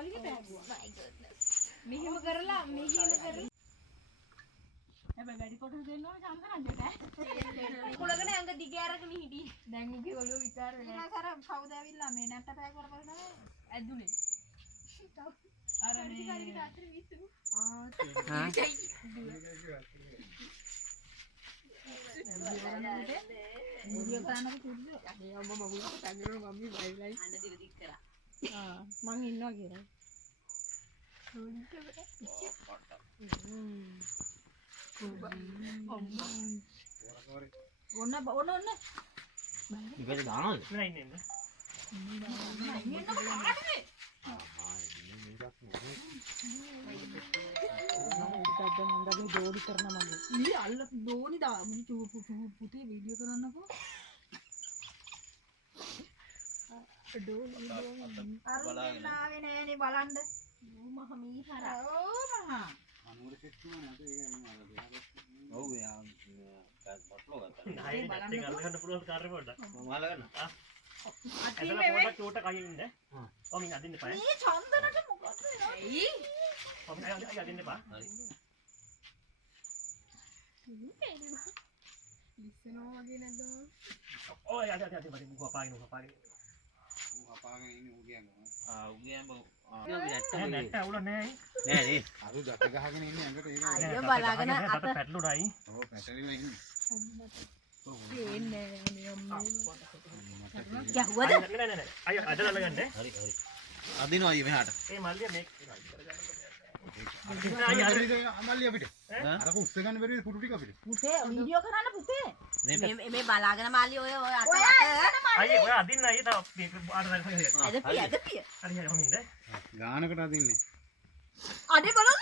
වලිගේ පෑගුවා. My goodness. මෙහෙම කරලා හැබැයි වැඩි කොටස් දෙන්න ඕනේ චන්දරන්ජට ඈ. කුලගෙන අඟ දිග අරගෙන හිටියේ. දැන් උගේ ඔළුව විකාර වෙලා. ඊළඟ අර කවුද ඇවිල්ලා මේ නැට්ට පෑ කරපල තමයි ඇදුනේ. අර මේ කාරිකට අතර විසු. වීඩියෝ කරන්නකො පුරුදු. අනේ අම්මා මගුලට තංගරන මම්මි බයිලයි. අඬ දිව දික් කරා. මං ඉන්නවා කියලා. ඔන්න ඉබේ දානවද නෑ ඉන්නේ දෝඩි කරන මගේ ඊ අල්ල දෝනි දා පුතේ වීඩියෝ කරන්නකෝ අරුණ නාවේ නෑනේ බලන්න මහ මීහරා මහා අනුර කෙට්ටුම නැත ඒක ඔව් යා බට්ලෝ ගත්තා නෑ බලන්න අල්ලගන්න පුළුවන් කාර්ය පොඩ්ඩක් මම අල්ලගන්න අතින් මේ චෝට කයින් ඉන්න ඔව් මින් අදින්න එපා මේ චන්දරට මොකක්ද එයි ඔව් අදින්න එපා හරි ලිස්සනවා වගේ නේද ඔය අද මට මුව පාගෙන ඉන්නේ උගයන් නැට්ට අවුල නෑ නේ අරු දත ගහගෙන ඉන්නේ ඇඟට ඒක අයියෝ බලාගෙන අත පැටලුණයි ඔව් පැටලිලා ඉන්නේ පේන්නේ නේ අම්මේ ගැහුවද නෑ අයියෝ අදලා අල්ලගන්න හරි අදිනවා අයියෝ මෙහාට ඒ මල්ලිය මේක අමල්ලිය අපිට අර උස්ස ගන්න බැරි පුටු ටික අපිට පුතේ වීඩියෝ කරන්න පුතේ මේ බලාගෙන මාළි ඔය අත අයියෝ ඔය අදින්න අයියෝ තව අදපිය හරි හොමින්ද ගානකට අදින්නේ අඩේ බලන්න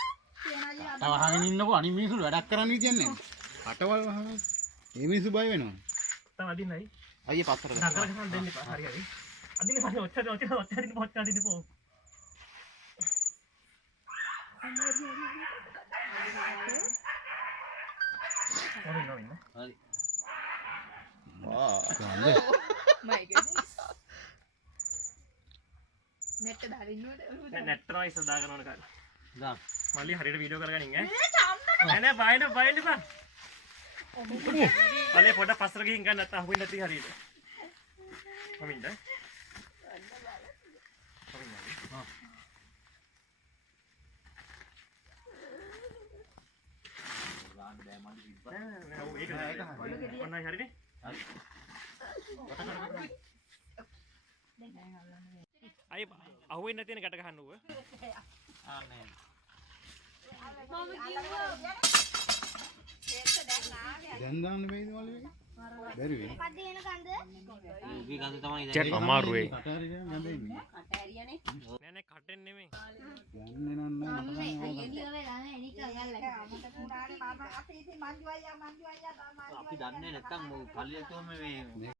තව අහගෙන ඉන්නකෝ අනිත් මිනිස්සු වැඩක් කරන්න විදියන්නේ අටවල් වහන මේ මිනිස්සු බය වෙනවා තව අදින්නයි අයියේ පස්සට ගන්න දෙන්න එපා හරි අදින්න පස්සේ ඔච්චර අදින්න පොච්ච අදින්න පො හරි my goodness net දාලින්න ඕනේ net තමයි ඉස්සර දාගෙන ඕන කාලේ දා මල්ලි හරියට වීඩියෝ කරගෙන ඉන්නේ නෑ බයින්න බා අනේ පොඩ පස්සට ගිහින් ගන්න නැත්නම් අහුවෙන්නේ නැති හරියට කොමින්ද ඔන්නයි හරිනේ අය අහුවෙන්නේ නැති නේ ගැට ගහන්න ඌ ආන්නේ මම කිව්වා දැන් දාන්න බෑද වල එක බැරි වේ මොකද එන ගඳ උගේ ගඳ තමයි දැන් අමාරු වේ කට හරියනේ ගඳ එන්නේ කට හරියනේ නෑ නෑ කටෙන් නෙමෙයි යන්නේ නෑ අයියෝ වෙලා නෑ එනික ගල්ලා අමතක උනානේ මම අපි ඉතින් මංජු අයියා අපි දන්නේ නැත්තම් කල්ලිය කොහොම මේ